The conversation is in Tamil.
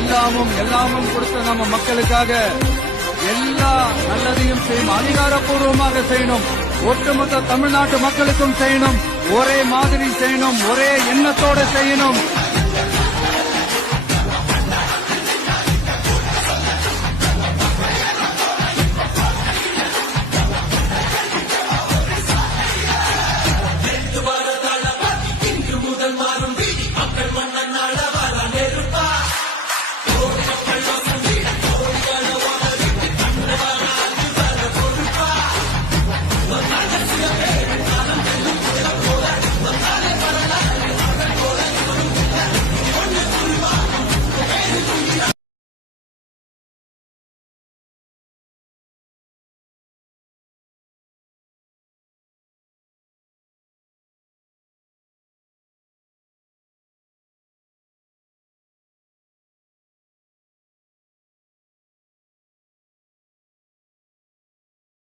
எல்லாமும் கொடுத்த நம்ம மக்களுக்காக எல்லா நல்லதையும் செய்யணும், அதிகாரப்பூர்வமாக செய்யணும், ஒட்டுமொத்த தமிழ்நாட்டு மக்களுக்கும் செய்யணும், ஒரே மாதிரி செய்யணும், ஒரே எண்ணத்தோட செய்யணும்.